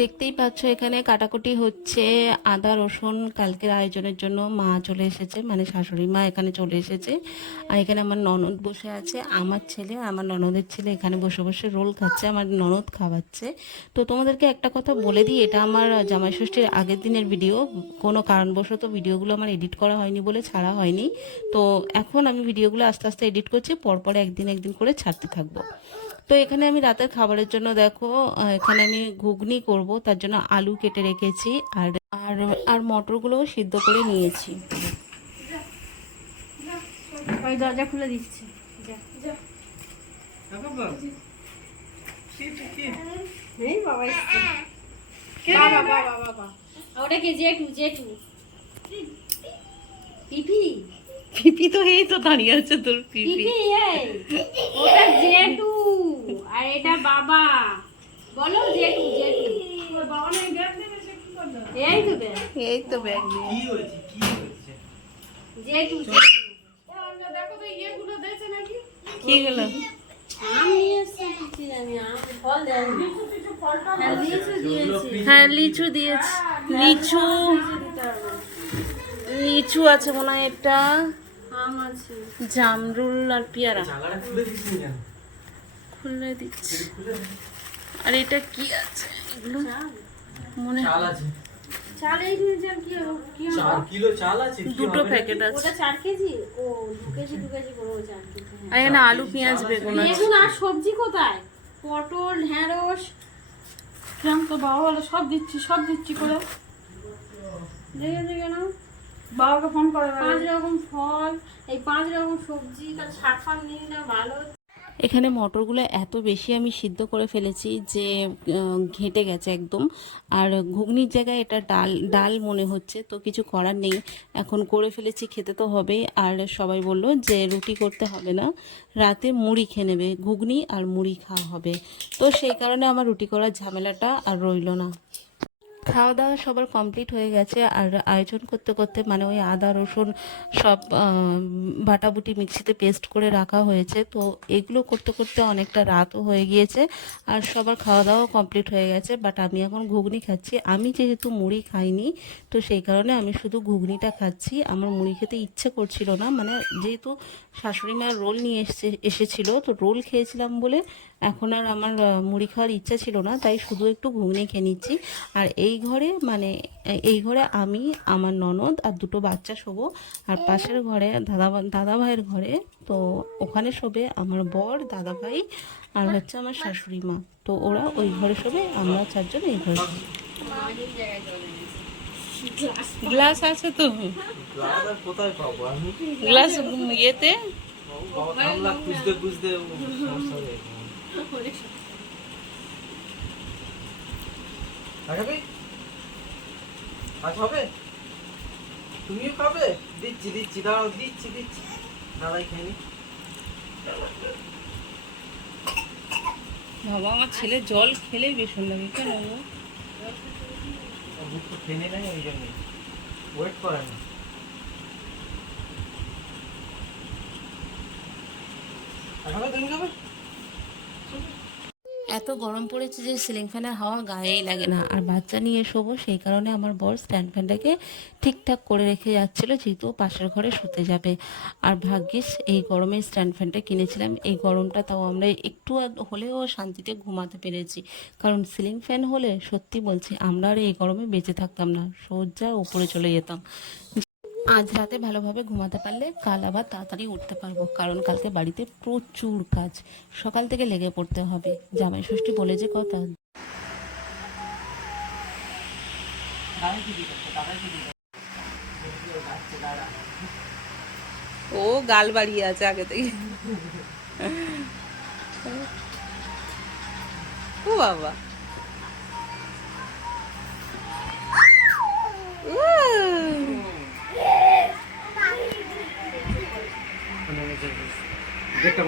দেখতেই পাচ্ছ এখানে কাটাকুটি হচ্ছে আদা রসুন কালকের আয়োজনের জন্য। মা চলে এসেছে, মানে শাশুড়ি মা এখানে চলে এসেছে। আর এখানে আমার ননদ বসে আছে, আমার ছেলে আমার ননদের ছেলে এখানে বসে বসে রোল খাচ্ছে, আমার ননদ খাওয়াচ্ছে। তো তোমাদেরকে একটা কথা বলে দিই, এটা আমার জামাই ষষ্ঠীর আগের দিনের ভিডিও। কোনো কারণবশত ভিডিওগুলো আমার এডিট করা হয়নি বলে ছাড়া হয়নি। তো এখন আমি ভিডিওগুলো আস্তে আস্তে এডিট করছি, পরপর একদিন একদিন করে ছাড়তে থাকবো। তো এখানে আমি রাতের খাবারের জন্য দেখো, এখানে আমি ঘুগনি করব, তার জন্য আলু কেটে রেখেছি আর আর আর মটরগুলোও সিদ্ধ করে নিয়েছি। ওই দরজা খুলে দিচ্ছি। এই বাবা এসছে। বাবা বাবা বাবা ওটা কে? জেঠু জেঠু পিপি পিপি তো এই তো দাঁড়িয়ে আছে তোর পিপি। পিপি এই ওটা জেঠু আর এটা বাবা। বলো জেঠু জেঠু। বাবা নাই ব্যাগ দেবে সে কি করবে? এই তো ব্যাগ, এই তো ব্যাগ নিয়ে। কি হয়েছে কি হয়েছে? জেঠু জেঠু। ওরা দেখো তো ইয়েগুলো দিয়েছে নাকি? কি গেল? আম নিয়ে এসেছে কিছু জানি, আম ফল দেয়নি। হ্যাঁ লিচু দিয়েছে। হ্যাঁ লিচু দিয়েছি, লিচু দিতে হবে। লিচু আছে মনে হয়, একটা আম আছে। জামরুল আর পেয়ারা। জায়গাটা খুলে দিচ্ছি কেন? খুলে দিচ্ছি। খুলে আর এটা কি আছে এগুলো মনে চাল আছে, চাল এই নিয়ে কি কি 4 কিলো চাল আছে। কি দুটো হবে? প্যাকেট আছে। ওটা 4 কেজি? ও 2 কেজি 2 কেজি করে 4 কেজি। আর এখানে আলু পেঁয়াজ বেগুন আছে। বেগুন আর সবজি কোথায়? পটল ঢেঁড়স কিরম তো বাবা বলে সব দিচ্ছি করে। দেখে দেখে নাও, বাবাকে ফোন করে 5 রকম ফল, এই 5 রকম সবজি, তার শাক ফাক নিয়ে না ভালো। এখানে মটরগুলো এত বেশি আমি সিদ্ধ করে ফেলেছি যে ঘেঁটে গেছে একদম। আর ঘুগনির জায়গায় এটা ডাল ডাল মনে হচ্ছে, তো কিছু করার নেই, এখন করে ফেলেছি, খেতে তো হবেই। আর সবাই বললো যে রুটি করতে হবে না, রাতে মুড়ি খেয়ে নেবে, ঘুগনি আর মুড়ি খাওয়া হবে। তো সেই কারণে আমার রুটি করার ঝামেলাটা আর রইলো না। খাওয়া দাওয়া সবার কমপ্লিট হয়ে গেছে। আর আয়োজন করতে করতে মানে ওই আদা রসুন সব বাটাবুটি মিক্সিতে পেস্ট করে রাখা হয়েছে, তো এগুলো করতে করতে অনেকটা রাতও হয়ে গিয়েছে। আর সবার খাওয়া দাওয়া কমপ্লিট হয়ে গেছে, বাট আমি এখন ঘুগনি খাচ্ছি। আমি যেহেতু মুড়ি খাইনি, তো সেই কারণে আমি শুধু ঘুগনিটা খাচ্ছি। আমার মুড়ি খেতে ইচ্ছে করছিল না, মানে যেহেতু শাশুড়ি মা রোল নিয়ে এসেছিলো, তো রোল খেয়েছিলাম বলে এখন আর আমার মুড়ি খাওয়ার ইচ্ছা ছিল না, তাই শুধু একটু ঘুগনি খেয়ে নিচ্ছি। আর এই ঘরে মানে এই ঘরে আমি, আমার ননদ আর দুটো বাচ্চা শোবো। আর পাশের ঘরে দাদা ভাইয়ের ঘরে, তো ওখানে শোবে আমার বর, দাদা ভাই আর হচ্ছে আমার শাশুড়ি মা। তো ওরা ওই ঘরে শোবে, আমরা চারজন এই ঘরে শোবো। গ্লাস আছে তো, গ্লাস আর কোথায় পাবো আমি? গ্লাস ইয়েতে। বাবা গামলা খুঁজতে খুঁজতে সমস্যা হয়ে গেছে। খাবে? আজ হবে? তুমিও খাবে? দিচ্ছি দাঁড়াও, দিচ্ছি দাদাই খাইনি। বাবা আমার ছেলে জল খেলেই ভীষণ লাগে, কেন দুধ তো খেয়ে নেই ওই জন্য ওয়েট করে না। খাবে তুমি খাবে? এত গরম পড়েছে যে সিলিং ফ্যানের হাওয়া গায়েই লাগে না। আর বাচ্চা নিয়ে শোবো, সেই কারণে আমার বর স্ট্যান্ড ফ্যানটাকে ঠিকঠাক করে রেখে যাচ্ছিলো, যেহেতু পাশের ঘরে শুতে যাবে। আর ভাগ্যিস এই গরমে স্ট্যান্ড ফ্যানটা কিনেছিলাম, এই গরমটা তাও আমরা একটু হলেও শান্তিতে ঘুমাতে পেরেছি। কারণ সিলিং ফ্যান হলে সত্যি বলছি আমরা আর এই গরমে বেঁচে থাকতাম না, সোজা উপরে চলে যেতাম। আজ রাতে ভালোভাবে ঘুমাতে পারলে কাল আবার তাড়াতাড়ি উঠতে পারবো, কারণ কালকে বাড়িতে প্রচুর কাজ, সকাল থেকে লেগে পড়তে হবে। জামাই ষষ্ঠী বলে যে কথা। ও গাল বাড়িয়ে আছে আগে থেকে। ও বাবা, গেটটা